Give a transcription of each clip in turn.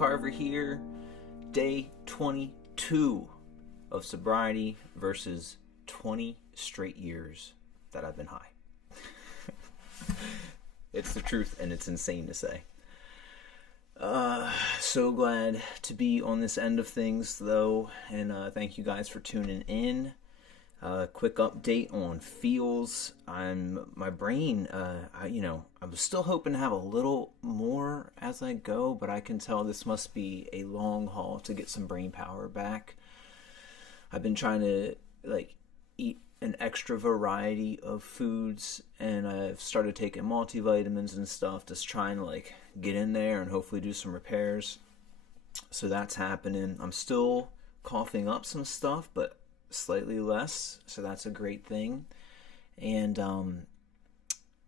Carver here, day 22 of sobriety versus 20 straight years that I've been high. It's the truth, and it's insane to say. So glad to be on this end of things, though, and thank you guys for tuning in. Quick update on feels. My brain, I was still hoping to have a little more as I go, but I can tell this must be a long haul to get some brain power back. I've been trying to eat an extra variety of foods, and I've started taking multivitamins and stuff to try and get in there and hopefully do some repairs. So that's happening. I'm still coughing up some stuff, but slightly less, so that's a great thing. And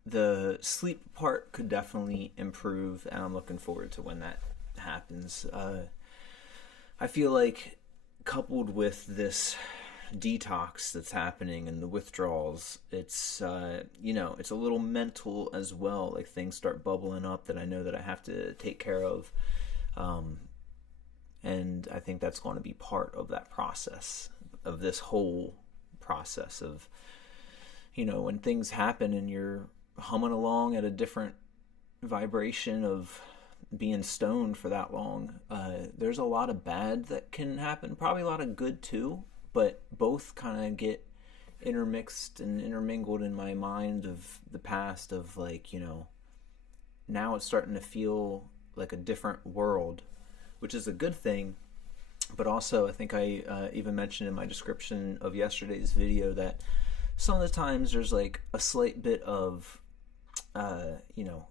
the sleep part could definitely improve, and I'm looking forward to when that happens. I feel like coupled with this detox that's happening and the withdrawals, it's it's a little mental as well. Things start bubbling up that I know that I have to take care of, and I think that's going to be part of that process, of this whole process of, when things happen and you're humming along at a different vibration of being stoned for that long, there's a lot of bad that can happen, probably a lot of good too, but both kind of get intermixed and intermingled in my mind of the past of now it's starting to feel like a different world, which is a good thing. But also, I think I even mentioned in my description of yesterday's video that some of the times there's a slight bit of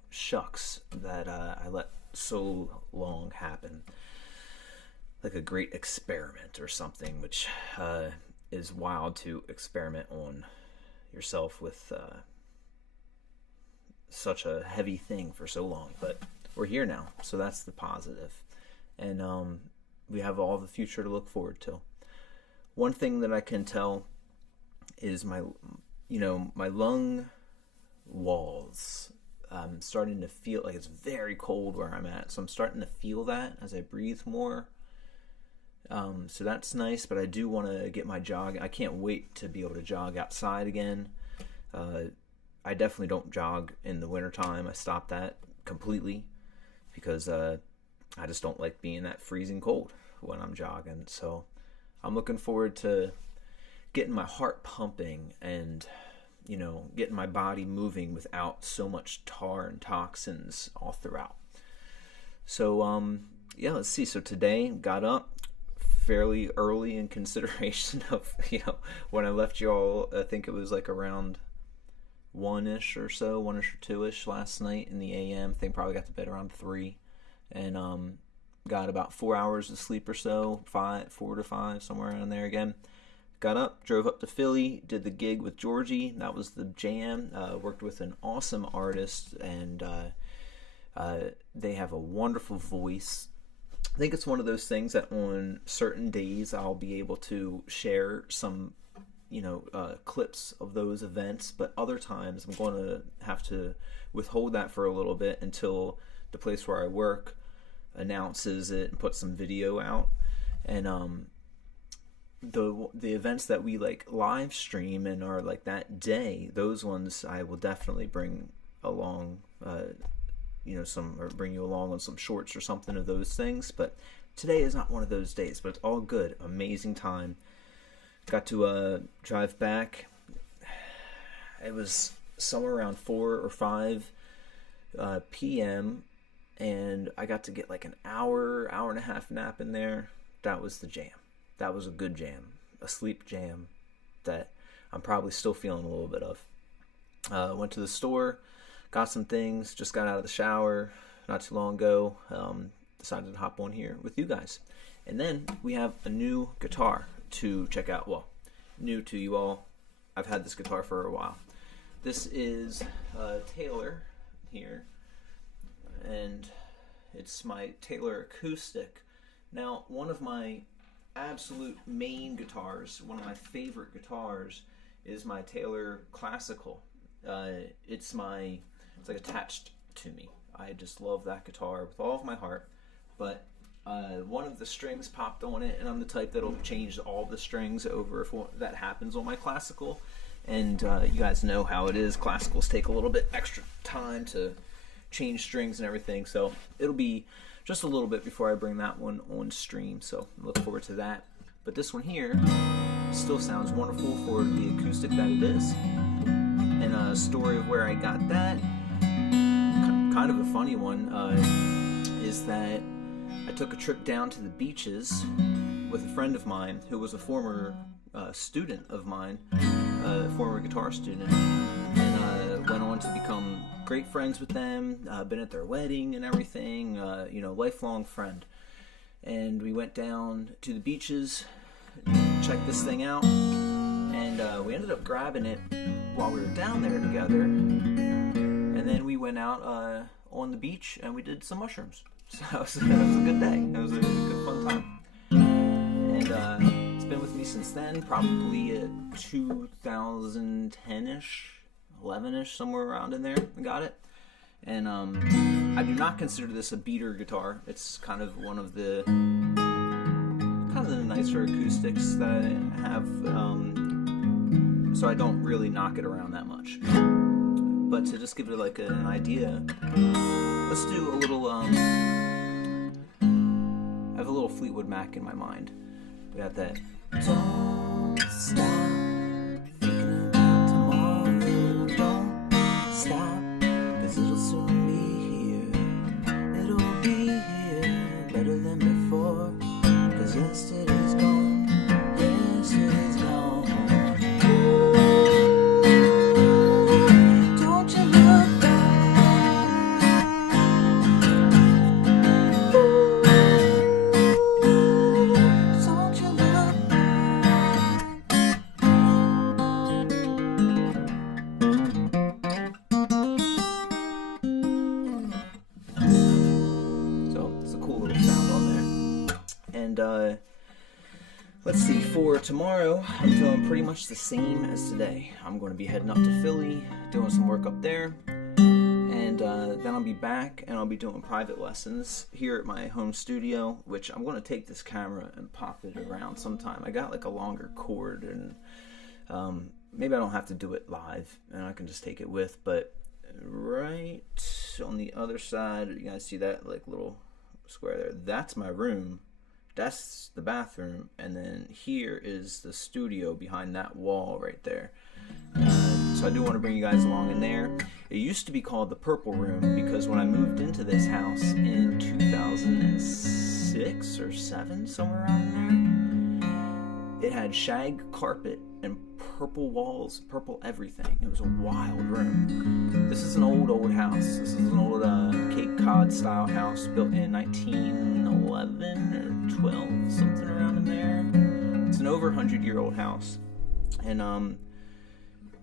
shucks that I let so long happen, like a great experiment or something, which is wild to experiment on yourself with such a heavy thing for so long. But we're here now, so that's the positive. And we have all the future to look forward to. One thing that I can tell is my lung walls. I'm starting to feel like it's very cold where I'm at, so I'm starting to feel that as I breathe more. So that's nice, but I do want to get my jog. I can't wait to be able to jog outside again. I definitely don't jog in the wintertime. I stopped that completely because I just don't like being that freezing cold when I'm jogging. So I'm looking forward to getting my heart pumping and getting my body moving without so much tar and toxins all throughout. So let's see. So today got up fairly early in consideration of when I left y'all. I think it was around 1-ish or so, 1-ish or 2-ish last night in the AM. I think probably got to bed around 3, and got about 4 hours of sleep or so, 4 to 5, somewhere around there again. Got up, drove up to Philly, did the gig with Georgie. That was the jam. Worked with an awesome artist, and they have a wonderful voice. I think it's one of those things that on certain days I'll be able to share some clips of those events, but other times I'm going to have to withhold that for a little bit until the place where I work announces it and puts some video out. And the events that we live stream and are that day, those ones I will definitely bring along bring you along on some shorts or something of those things. But today is not one of those days, but it's all good. Amazing time. Got to drive back. It was somewhere around 4 or 5 p.m. and I got to get an hour and a half nap in there. That was the jam. That was a good jam, a sleep jam that I'm probably still feeling a little bit of. Went to the store, got some things, just got out of the shower not too long ago. Decided to hop on here with you guys. And then we have a new guitar to check out. Well, new to you all. I've had this guitar for a while. This is Taylor here, and it's my Taylor acoustic. Now, one of my absolute main guitars, one of my favorite guitars, is my Taylor classical. It's attached to me. I just love that guitar with all of my heart. But one of the strings popped on it, and I'm the type that'll change all the strings over if that happens on my classical. And you guys know how it is. Classicals take a little bit extra time to change strings and everything, so it'll be just a little bit before I bring that one on stream, so look forward to that. But this one here still sounds wonderful for the acoustic that it is. And a story of where I got that, kind of a funny one, is that I took a trip down to the beaches with a friend of mine who was a former student of mine, a former guitar student, and went on to become great friends with them, been at their wedding and everything, lifelong friend. And we went down to the beaches, checked this thing out, and we ended up grabbing it while we were down there together. And then we went out on the beach and we did some mushrooms. So it was a good day. It was a good fun time. And it's been with me since then, probably 2010-ish, 11-ish, somewhere around in there. I got it. And I do not consider this a beater guitar. It's kind of one of the nicer acoustics that I have. So I don't really knock it around that much. But to just give it like an idea, let's do a little, I have a little Fleetwood Mac in my mind. We got that. Don't stop thinking about tomorrow. Don't stop, 'cause it'll soon be here. It'll be here better than before. 'Cause yesterday's gone. Yesterday's gone. Let's see, for tomorrow, I'm doing pretty much the same as today. I'm going to be heading up to Philly, doing some work up there, and then I'll be back and I'll be doing private lessons here at my home studio, which I'm going to take this camera and pop it around sometime. I got like a longer cord, and maybe I don't have to do it live and I can just take it with, but right on the other side, you guys see that like little square there? That's my room. That's the bathroom, and then here is the studio behind that wall right there. So I do want to bring you guys along in there. It used to be called the Purple Room because when I moved into this house in 2006 or 7, somewhere around there, it had shag carpet and purple walls, purple everything. It was a wild room. This is an old house. This is an old Cape Cod style house built in 1911 or 12, something around in there. It's an over 100-year-old house, and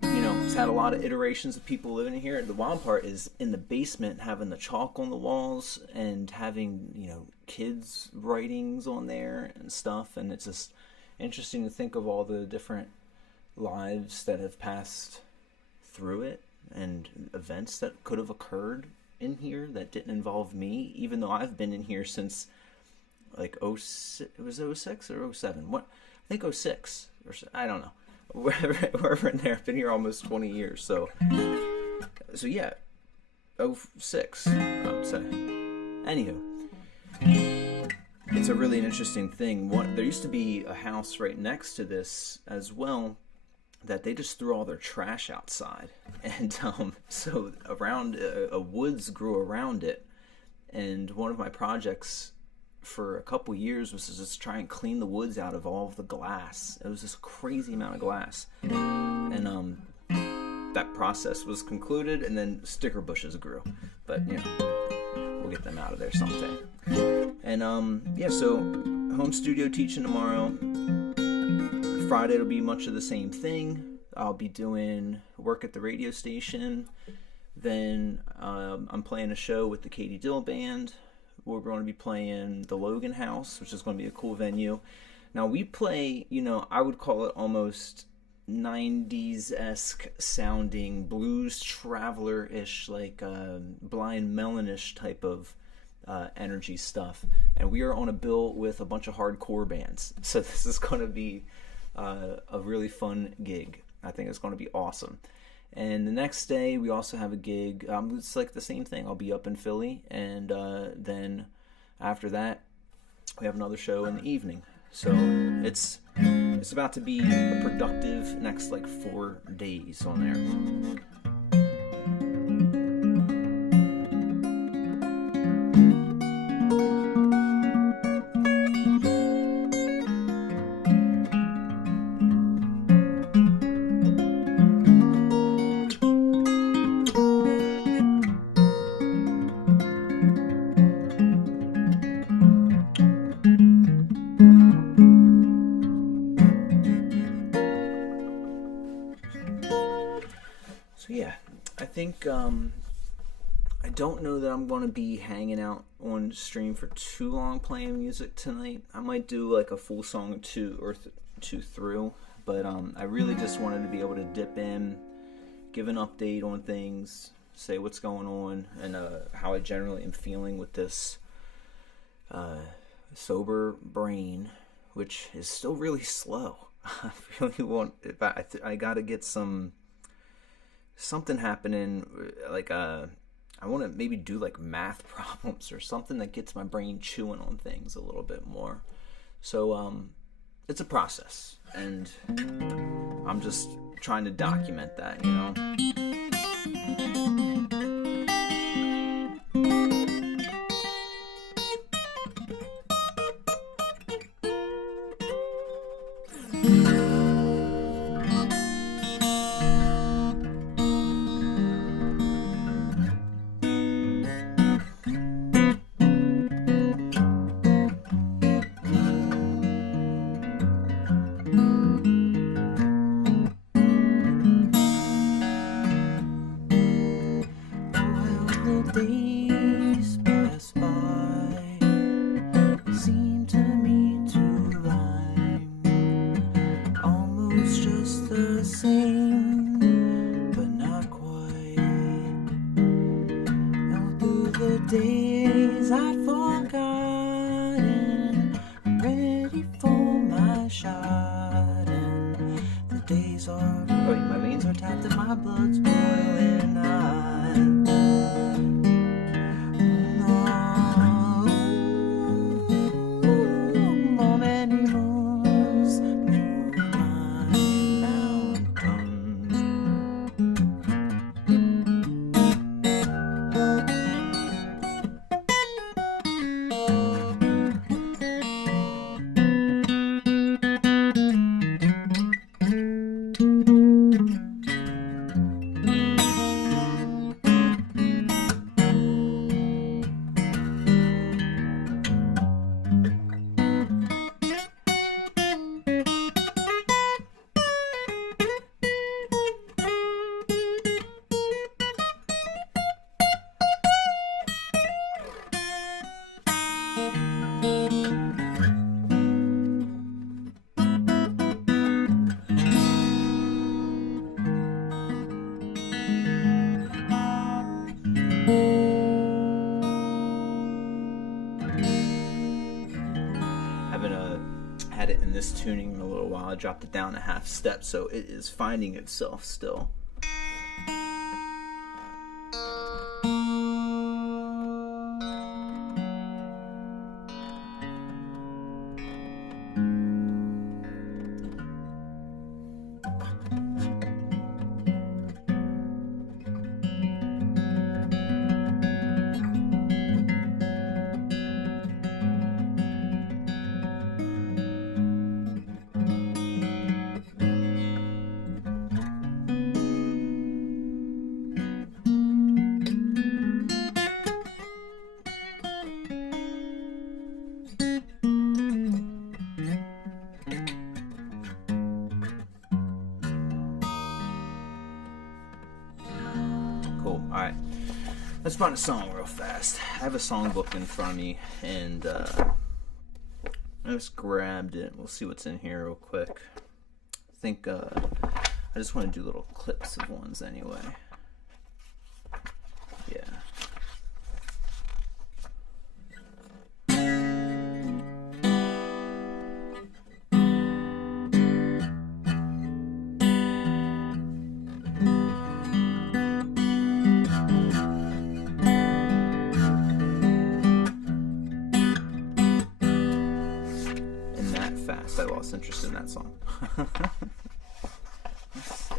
it's had a lot of iterations of people living in here. The wild part is in the basement, having the chalk on the walls and having kids' writings on there and stuff, and it's just interesting to think of all the different lives that have passed through it and events that could have occurred in here that didn't involve me, even though I've been in here since like 06, it was 06 or 07, what, I think 06 or I don't know, wherever in there. I've been here almost 20 years, so yeah, 06 I would say. Anywho, it's a really interesting thing. There used to be a house right next to this as well that they just threw all their trash outside, and so around a woods grew around it, and one of my projects for a couple years was to just try and clean the woods out of all of the glass. It was this crazy amount of glass, and that process was concluded, and then sticker bushes grew, but we'll get them out of there someday. And so home studio teaching tomorrow. Friday it'll be much of the same thing. I'll be doing work at the radio station. Then I'm playing a show with the Katie Dill Band. We're going to be playing the Logan House, which is going to be a cool venue. Now we play, I would call it almost 90s-esque sounding blues traveler-ish, like Blind Melon-ish type of energy stuff. And we are on a bill with a bunch of hardcore bands. So this is going to be a really fun gig. I think it's going to be awesome. And the next day we also have a gig. It's like the same thing. I'll be up in Philly, and then after that we have another show in the evening. So it's about to be a productive next like 4 days on there. Yeah, I think I don't know that I'm going to be hanging out on stream for too long playing music tonight. I might do like a full song or two through, but I really just wanted to be able to dip in, give an update on things, say what's going on, and how I generally am feeling with this sober brain, which is still really slow. I really want, I got to get something happening, like I want to maybe do like math problems or something that gets my brain chewing on things a little bit more. So it's a process, and I'm just trying to document that, you know. Days pass by, seem to me to rhyme, almost just the same, but not quite. All through the days I'd forgotten, I'm ready for my shot, and the days are, my veins are tapped and my blood's boiling hot. Had it in this tuning in a little while. I dropped it down a half step, so it is finding itself still. Cool. Alright. Let's find a song real fast. I have a songbook in front of me, and I just grabbed it. We'll see what's in here real quick. I think I just want to do little clips of ones anyway. Yeah. fast. I lost interest in that song. Let's see.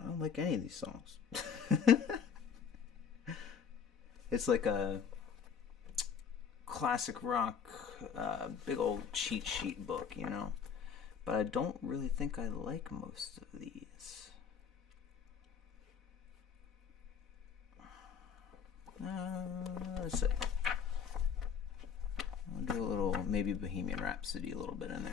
I don't like any of these songs. It's like a classic rock, big old cheat sheet book, you know? But I don't really think I like most of these. Let's see. I'll do a little, maybe Bohemian Rhapsody a little bit in there.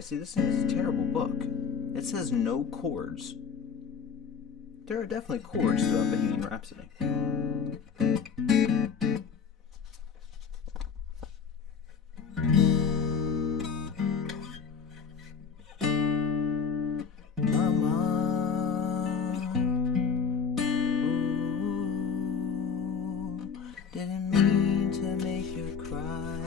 See, this is a terrible book. It says no chords. There are definitely chords throughout Bohemian Rhapsody. Mama, ooh, didn't mean to make you cry.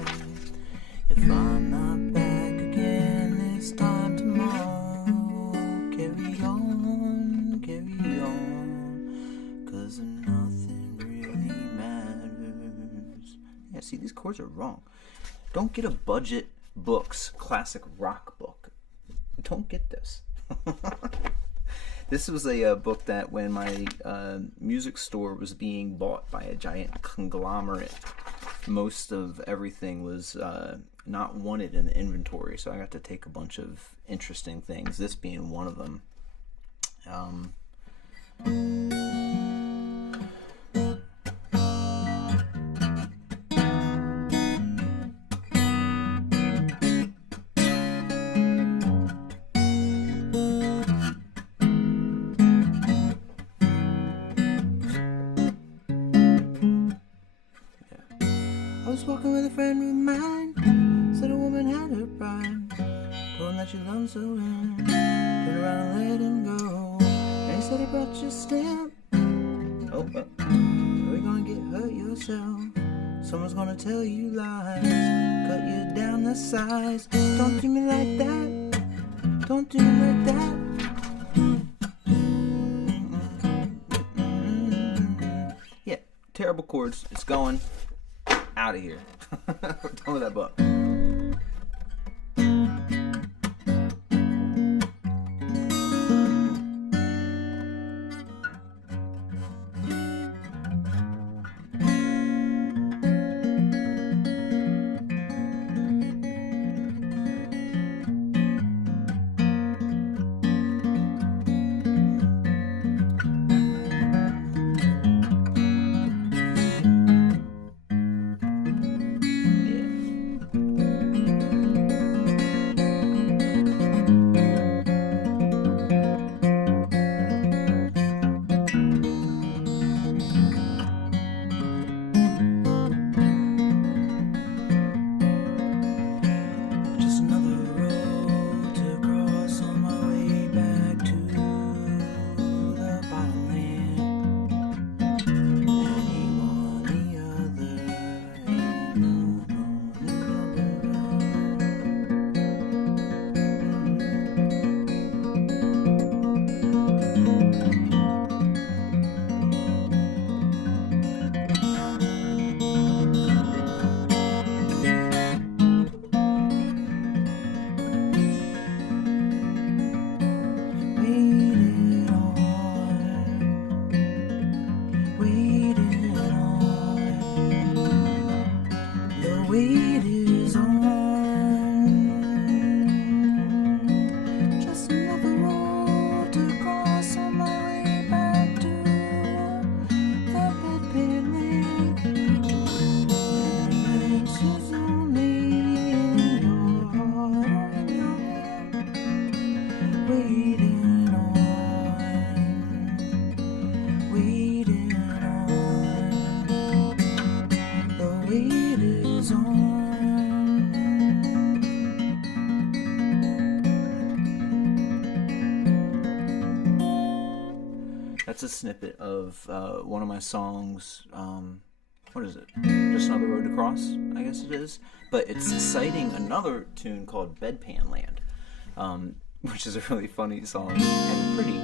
If I'm not back again this time tomorrow, carry on, 'cause nothing really matters. Yeah, see, these chords are wrong. Don't get a budget books classic rock book. Don't get this. This was a book that when my music store was being bought by a giant conglomerate, most of everything was not wanted in the inventory, so I got to take a bunch of interesting things, this being one of them. I was walking with a friend of mine, said a woman had her pride, told him that she loved so well, turn around and let him go, and he said he brought you a stamp, you're gonna get hurt yourself, someone's gonna tell you lies, cut you down the size, don't do me like that, don't do me like that. Yeah, terrible chords, it's going. Out of here. We're done with that book. that's a snippet of one of my songs. What is it? Just Another Road to Cross, I guess it is. But it's citing another tune called Bedpan Land, which is a really funny song and pretty.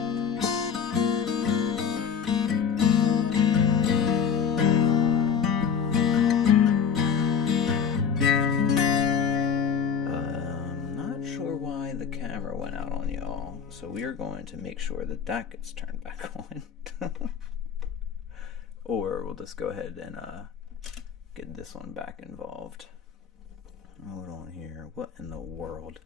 Not sure why the camera went out on y'all, so we are going to make sure that that gets turned back on. Or we'll just go ahead and get this one back involved. Hold on here. What in the world?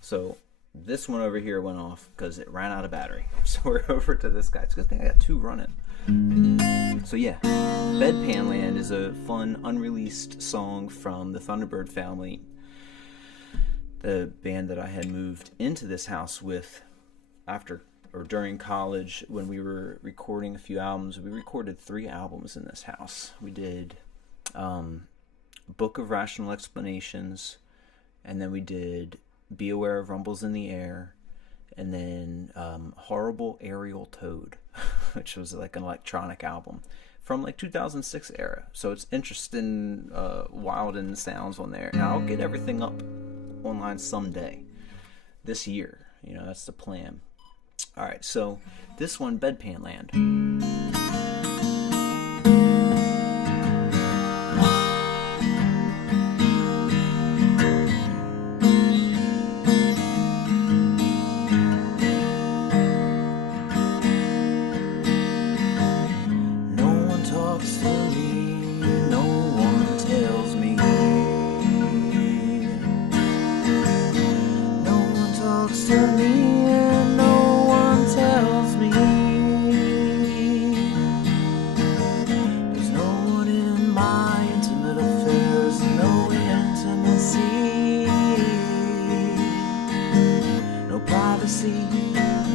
So this one over here went off because it ran out of battery. So we're over to this guy. It's a good thing I got two running. So yeah, Bedpan Land is a fun, unreleased song from the Thunderbird family, the band that I had moved into this house with after or during college when we were recording a few albums. We recorded 3 albums in this house. We did Book of Rational Explanations, and then we did Be Aware of Rumbles in the Air, and then Horrible Aerial Toad, which was like an electronic album from like 2006 era. So it's interesting, wild in the sounds on there. And I'll get everything up online someday this year. You know, that's the plan. All right, so this one, Bedpan Land. No one talks to me, no one tells me. No one talks to me.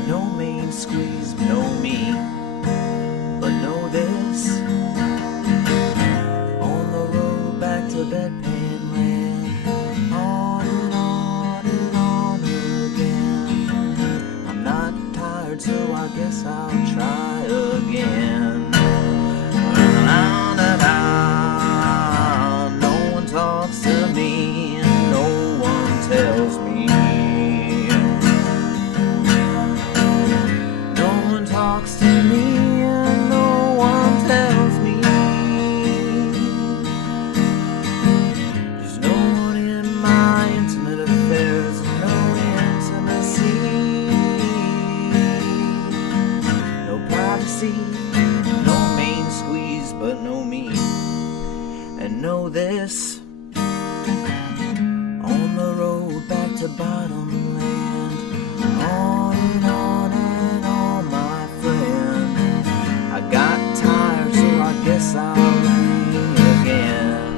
No main squeeze, no me, but know this: on the road back to Bedpan Land, on and on and on again. I'm not tired, so I guess I'll try again. No one talks to me, and no one tells me. Talks to me and no one tells me. There's no one in my intimate affairs, no intimacy, no privacy, no main squeeze, but no me. And know this: on the road back to bottom land, on and on and on, my friend. I got tired, so I guess I'll ring again.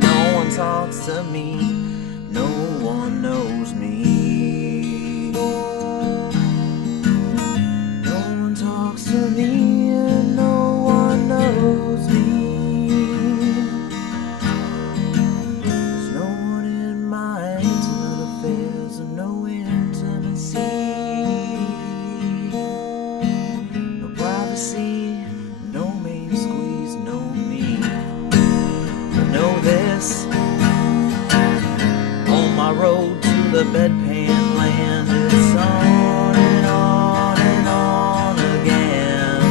No one talks to me, no one knows me. No one talks to me, and no one knows me. There's no one in my intimate affairs, and no intimacy, no privacy, no main squeeze, no me. But know this: on my road to the Bedpan Land, it's on and on and on again.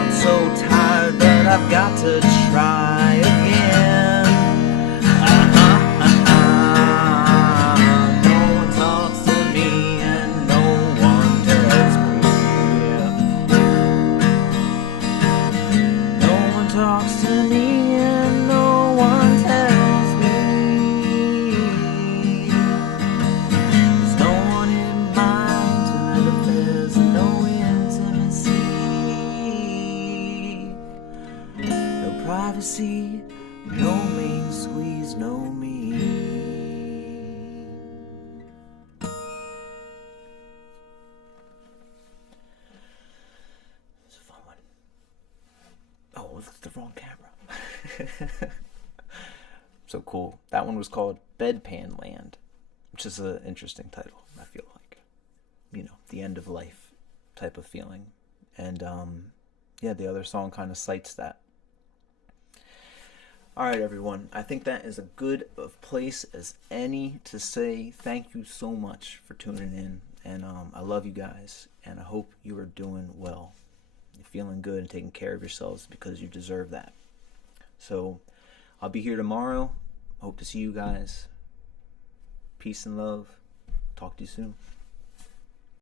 I'm so tired, but I've got to try again. No one talks to me and no one tells me. No one talks to me and no one tells me. There's no one in my intimate affairs, no intimacy, no privacy, no main squeeze, no me. It's a fun one. Oh, look at the wrong camera. So cool. That one was called Bedpan Land, which is an interesting title, I feel like. the end of life type of feeling. And yeah, the other song kind of cites that. All right, everyone. I think that is a good of place as any to say thank you so much for tuning in. And I love you guys. And I hope you are doing well. You're feeling good and taking care of yourselves because you deserve that. So I'll be here tomorrow. Hope to see you guys. Peace and love. Talk to you soon.